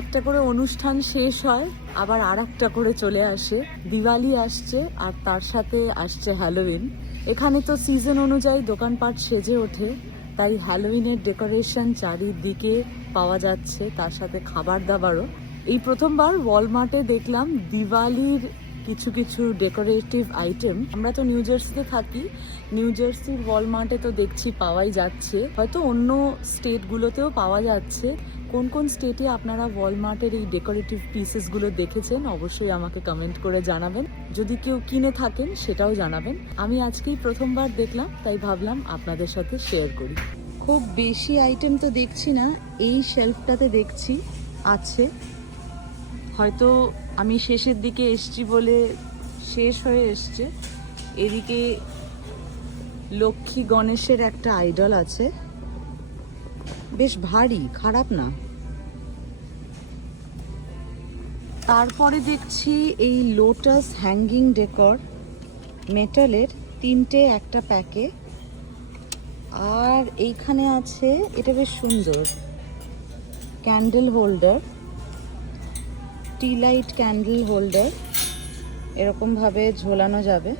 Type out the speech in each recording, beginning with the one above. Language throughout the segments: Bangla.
একটা করে অনুষ্ঠান শেষ হয়, আবার আর একটা করে চলে আসে। দিওয়ালি আসছে আর তার সাথে আসছে হ্যালোউইন। এখানে তো সিজন অনুযায়ী দোকানপাট সেজে ওঠে, তাই হ্যালোউইনের ডেকোরেশন চারিদিকে পাওয়া যাচ্ছে, তার সাথে খাবার দাবারও। এই প্রথমবার ওয়ালমার্টে দেখলাম দিওয়ালির কিছু কিছু ডেকোরেটিভ আইটেম। আমরা তো নিউ জার্সিতে থাকি, নিউ জার্সির ওয়ালমার্টে তো দেখছি পাওয়াই যাচ্ছে, হয়তো অন্য স্টেটগুলোতেও পাওয়া যাচ্ছে। কোন কোন স্টেটে আপনারা ওয়ালমার্টের এই ডেকোরেটিভ পিসেসগুলো দেখেছেন অবশ্যই আমাকে কমেন্ট করে জানাবেন। যদি কেউ কিনে থাকেন সেটাও জানাবেন। আমি আজকেই প্রথমবার দেখলাম, তাই ভাবলাম আপনাদের সাথে শেয়ার করি। খুব বেশি আইটেম তো দেখছি না, এই শেলফটাতে দেখছি আছে। হয়তো আমি শেষের দিকে এসছি বলে শেষ হয়ে এসছে। এদিকে লক্ষ্মী গণেশের একটা আইডল আছে, বেশ ভারী, খারাপ না। তারপরে দেখছি এই লোটাস হ্যাঙ্গিং ডেকর, মেটালের, 3টে একটা প্যাকে। আর এইখানে আছে, এটা বেশ সুন্দর, ক্যান্ডেল হোল্ডার, টি লাইট ক্যান্ডেল হোল্ডার, এরকম ভাবে ঝোলানো যাবে।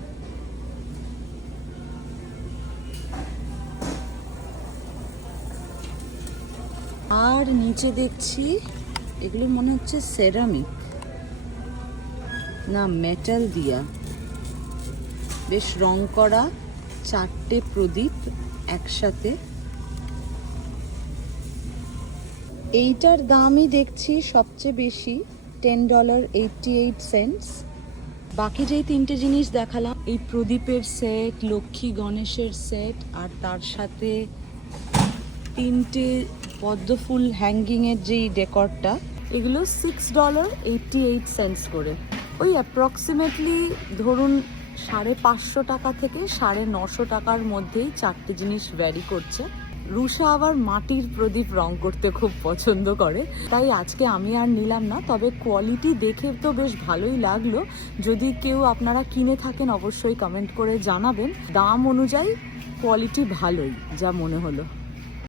আর নিচে দেখছি এগুলো মনে হচ্ছে সেরামিক না মেটাল দিয়া, বেশ রং করা 4টে প্রদীপ একসাথে। এইটার দামই দেখছি সবচেয়ে বেশি, $10.88। বাকি যেই 3টে জিনিস দেখালাম, এই প্রদীপের সেট, লক্ষ্মী গণেশের সেট, আর তার সাথে 3টে পদ্মফুল হ্যাঙ্গিংয়ের যেই ডেকরটা, এগুলো $6.88 করে। ওই অ্যাপ্রক্সিমেটলি ধরুন 550 টাকা থেকে 950 টাকার মধ্যেই 4টে জিনিস ভ্যারি করছে। রুষা আবার মাটির প্রদীপ রং করতে খুব পছন্দ করে, তাই আজকে আমি আর নিলাম না। তবে কোয়ালিটি দেখে তো বেশ ভালোই লাগলো। যদি কেউ আপনারা কিনে থাকেন অবশ্যই কমেন্ট করে জানাবেন। দাম অনুযায়ী কোয়ালিটি ভালোই যা মনে হলো।